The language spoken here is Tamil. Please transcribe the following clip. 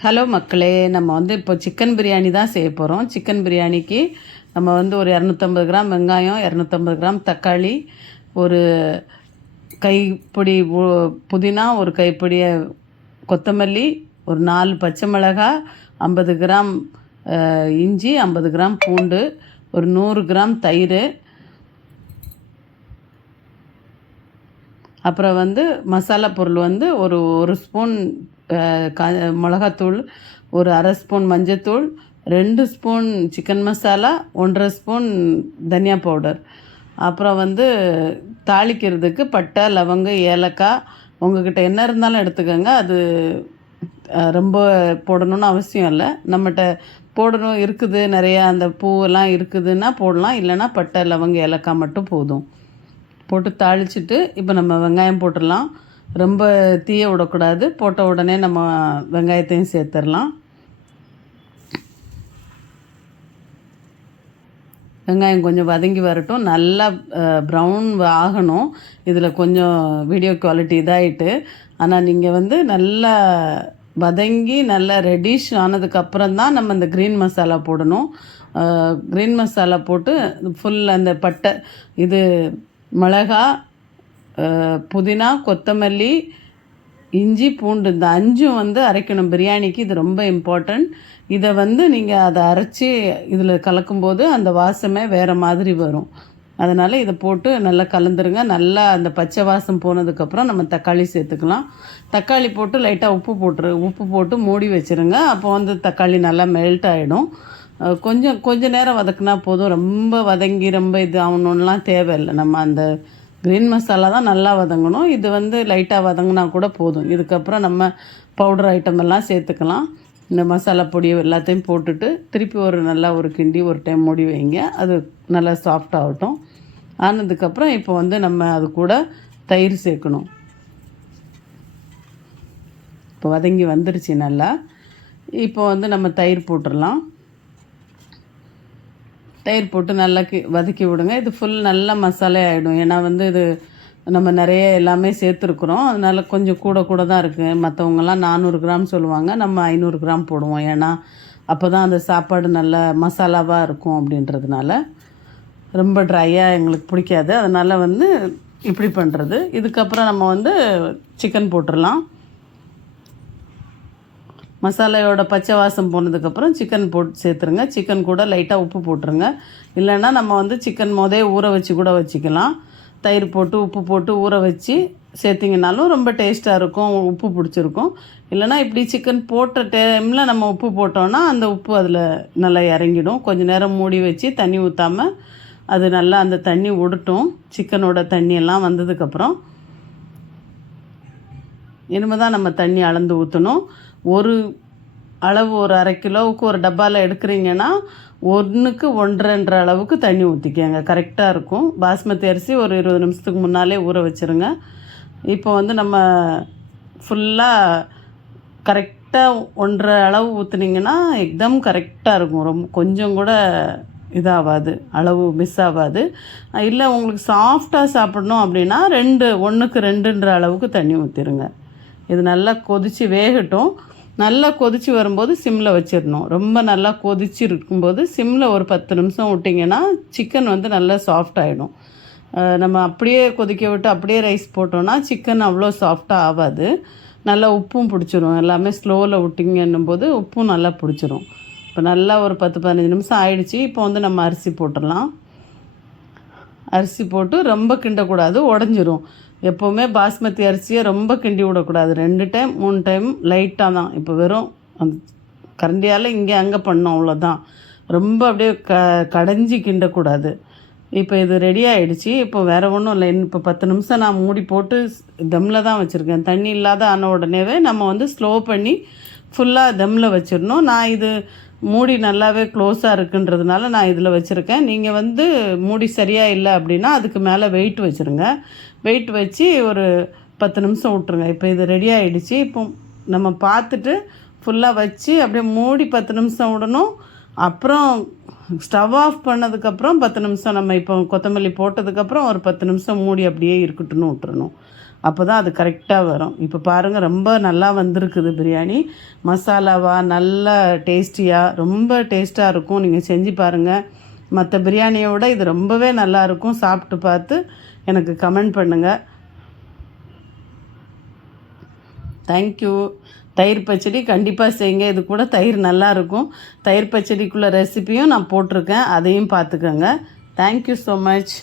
ஹலோ மக்களே, நம்ம வந்து இப்போ சிக்கன் பிரியாணி தான் செய்ய போகிறோம். சிக்கன் பிரியாணிக்கு நம்ம வந்து ஒரு 250 கிராம் வெங்காயம், 250 கிராம் தக்காளி, ஒரு கைப்பிடி புதினா, ஒரு கைப்பிடி கொத்தமல்லி, ஒரு 4 பச்சை மிளகாய், 50 கிராம் இஞ்சி, 50 கிராம் பூண்டு, ஒரு 100 கிராம் தயிர், அப்புறம் வந்து மசாலா பொருள் வந்து ஒரு ஸ்பூன் மிளகாத்தூள், ஒரு அரை ஸ்பூன் மஞ்சத்தூள், 2 ஸ்பூன் சிக்கன் மசாலா, 1.5 ஸ்பூன் தனியா பவுடர். அப்புறம் வந்து தாளிக்கிறதுக்கு பட்டை, லவங்கம், ஏலக்காய் உங்கள்கிட்ட என்ன இருந்தாலும் எடுத்துக்கோங்க. அது ரொம்ப போடணும்னு அவசியம் இல்லை. நம்மகிட்ட போடணும் இருக்குது, நிறையா அந்த பூவெல்லாம் இருக்குதுன்னா போடலாம். இல்லைன்னா பட்டை, லவங்கம், ஏலக்காய் மட்டும் போதும். போட்டு தாளிச்சிட்டு இப்போ நம்ம வெங்காயம் போட்டுடலாம். ரொம்ப தீய விடக்கூடாது. போட்ட உடனே நம்ம வெங்காயத்தையும் சேர்த்துடலாம். வெங்காயம் கொஞ்சம் வதங்கி வரட்டும். நல்லா ப்ரௌன் ஆகணும். இதில் கொஞ்சம் வீடியோ குவாலிட்டி இதாகிட்டு, ஆனால் நீங்கள் வந்து நல்லா வதங்கி நல்லா ரெடிஷ் ஆனதுக்கப்புறம் தான் நம்ம இந்த க்ரீன் மசாலா போடணும். க்ரீன் மசாலா போட்டு ஃபுல் அந்த பட்டை, இது மிளகா, புதினா, கொத்தமல்லி, இஞ்சி, பூண்டு, இந்த 5ம் வந்து அரைக்கணும் பிரியாணிக்கு. இது ரொம்ப இம்பார்ட்டண்ட். இதை வந்து நீங்கள் அதை அரைச்சி இதில் கலக்கும்போது அந்த வாசமே வேறு மாதிரி வரும். அதனால் இதை போட்டு நல்லா கலந்துருங்க. நல்லா அந்த பச்சை வாசம் போனதுக்கப்புறம் நம்ம தக்காளி சேர்த்துக்கலாம். தக்காளி போட்டு லைட்டாக உப்பு போட்டு மூடி வச்சுருங்க. அப்போ வந்து தக்காளி நல்லா மெல்ட் ஆகிடும். கொஞ்சம் நேரம் வதக்குனா போதும். ரொம்ப வதங்கி ரொம்ப இது ஆகணுன்னெலாம் தேவையில்லை. நம்ம அந்த க்ரீன் மசாலா தான் நல்லா வதங்கணும். இது வந்து லைட்டாக வதங்கினா கூட போதும். இதுக்கப்புறம் நம்ம பவுடர் ஐட்டம் எல்லாம் சேர்த்துக்கலாம். இந்த மசாலா பொடி எல்லாத்தையும் போட்டுட்டு திருப்பி நல்லா ஒரு கிண்டி ஒரு டைம் மூடி வைங்க. அது நல்லா சாஃப்ட் ஆகட்டும். ஆனதுக்கப்புறம் இப்போ வந்து நம்ம அது கூட தயிர் சேர்க்கணும். இப்போ வதங்கி வந்துருச்சு நல்லா. இப்போ வந்து நம்ம தயிர் போட்டுடலாம். தயிர் போட்டு நல்லா வதக்கி விடுங்க. இது ஃபுல் நல்லா மசாலே ஆகிடும். ஏன்னா வந்து இது நம்ம நிறைய எல்லாமே சேர்த்துருக்குறோம். அதனால் கொஞ்சம் கூட தான் இருக்குது. மற்றவங்கெல்லாம் 400 கிராம் சொல்லுவாங்க. நம்ம 500 கிராம் போடுவோம். ஏன்னா அப்போ தான் அந்த சாப்பாடு நல்ல மசாலாவாக இருக்கும் அப்படின்றதுனால. ரொம்ப ட்ரையாக எங்களுக்கு பிடிக்காது. அதனால் வந்து இப்படி பண்ணுறது. இதுக்கப்புறம் நம்ம வந்து சிக்கன் போட்டுடலாம். மசாலையோட பச்சை வாசம் போனதுக்கப்புறம் சிக்கன் போட்டு சேர்த்துருங்க. சிக்கன் கூட லைட்டாக உப்பு போட்டுருங்க. இல்லைன்னா நம்ம வந்து சிக்கன் ஊற வச்சு கூட வச்சுக்கலாம். தயிர் போட்டு உப்பு போட்டு ஊற வச்சு சேர்த்திங்கனாலும் ரொம்ப டேஸ்ட்டாக இருக்கும். உப்பு பிடிச்சிருக்கும். இல்லைனா இப்படி சிக்கன் போட்ட டைமில் நம்ம உப்பு போட்டோன்னா அந்த உப்பு அதில் நல்லா இறங்கிடும். கொஞ்சம் நேரம் மூடி வச்சு தண்ணி ஊற்றாமல் அது நல்லா அந்த தண்ணி விடட்டும். சிக்கனோட தண்ணியெல்லாம் வந்ததுக்கப்புறம் இனிமேல் தான் நம்ம தண்ணி அளந்து ஊற்றணும். ஒரு அரை கிலோவுக்கு ஒரு டப்பாவில் எடுக்கிறீங்கன்னா 1க்கு 1.5 அளவுக்கு தண்ணி ஊற்றிக்கங்க. கரெக்டாக இருக்கும். பாஸ்மதி அரிசி ஒரு 20 நிமிஷத்துக்கு முன்னாலே ஊற வச்சுருங்க. இப்போ வந்து நம்ம ஃபுல்லாக கரெக்டாக 1.5 அளவு ஊற்றுனீங்கன்னா எக்தம் கரெக்டாக இருக்கும். ரொம்ப கொஞ்சம் கூட இதாகாது, அளவு மிஸ் ஆகாது. இல்லை உங்களுக்கு சாஃப்டாக சாப்பிடணும் அப்படின்னா 1க்கு 2.5 அளவுக்கு தண்ணி ஊற்றிடுங்க. இது நல்லா கொதித்து வேகட்டும். நல்லா கொதித்து வரும்போது சிம்மில் வச்சிடணும். ரொம்ப நல்லா கொதிச்சு இருக்கும்போது சிம்மில் ஒரு 10 நிமிஷம் விட்டிங்கன்னா சிக்கன் வந்து நல்லா சாஃப்ட் ஆகிடும். நம்ம அப்படியே கொதிக்க விட்டு அப்படியே ரைஸ் போட்டோன்னா சிக்கன் அவ்வளோ சாஃப்டாக ஆகாது. நல்லா உப்பும் பிடிச்சிரும். எல்லாமே ஸ்லோவில் விட்டிங்கன்னும் போது உப்பும் நல்லா பிடிச்சிரும். இப்போ நல்லா ஒரு 10-15 நிமிஷம் ஆயிடுச்சு. இப்போ வந்து நம்ம அரிசி போட்டுடலாம். அரிசி போட்டு ரொம்ப கிண்டக்கூடாது, உடஞ்சிரும். எப்போவுமே பாஸ்மதி அரிசியை ரொம்ப கிண்டி விடக்கூடாது. 2 டைம் 3 டைம் லைட்டாக தான். இப்போ வெறும் அந்த கரண்டியால் இங்கே அங்கே பண்ணோம், அவ்வளோதான். ரொம்ப அப்படியே கடைஞ்சி கிண்டக்கூடாது. இப்போ இது ரெடி ஆகிடுச்சு. இப்போ வேறு ஒன்றும் இல்லை. இப்போ 10 நிமிஷம் நான் மூடி போட்டு தம்மில் தான் வச்சுருக்கேன். தண்ணி இல்லாத ஆன உடனேவே நம்ம வந்து ஸ்லோ பண்ணி ஃபுல்லாக தம்மில் வச்சிடணும். நான் இது மூடி நல்லாவே க்ளோஸாக இருக்குன்றதுனால நான் இதில் வச்சுருக்கேன். நீங்கள் வந்து மூடி சரியாக இல்லை அப்படின்னா அதுக்கு மேலே வெயிட் வச்சுருங்க. வெயிட் வச்சு ஒரு 10 நிமிஷம் விட்ருங்க. இப்போ இது ரெடி ஆகிடுச்சு. இப்போ நம்ம பார்த்துட்டு ஃபுல்லாக வச்சு அப்படியே மூடி 10 நிமிஷம் விடணும். அப்புறம் ஸ்டவ் ஆஃப் பண்ணதுக்கப்புறம் 10 நிமிஷம் நம்ம இப்போ கொத்தமல்லி போட்டதுக்கப்புறம் ஒரு 10 நிமிஷம் மூடி அப்படியே இருக்கட்டும்னு விட்டுறணும். அப்போ தான் அது கரெக்டாக வரும். இப்போ பாருங்கள் ரொம்ப நல்லா வந்திருக்குது பிரியாணி. மசாலாவாக நல்லா டேஸ்டியாக ரொம்ப டேஸ்ட்டாக இருக்கும். நீங்கள் செஞ்சு பாருங்கள். மற்ற பிரியாணியை விட இது ரொம்பவே நல்லாயிருக்கும். சாப்பிட்டு பார்த்து எனக்கு கமெண்ட் பண்ணுங்கள். தேங்க்யூ. தயிர் பச்சடி கண்டிப்பாக செய்யுங்க. இது கூட தயிர் நல்லாயிருக்கும். தயிர் பச்சடிக்குள்ள ரெசிபியும் நான் போட்டிருக்கேன், அதையும் பார்த்துக்கோங்க. Thank you so much.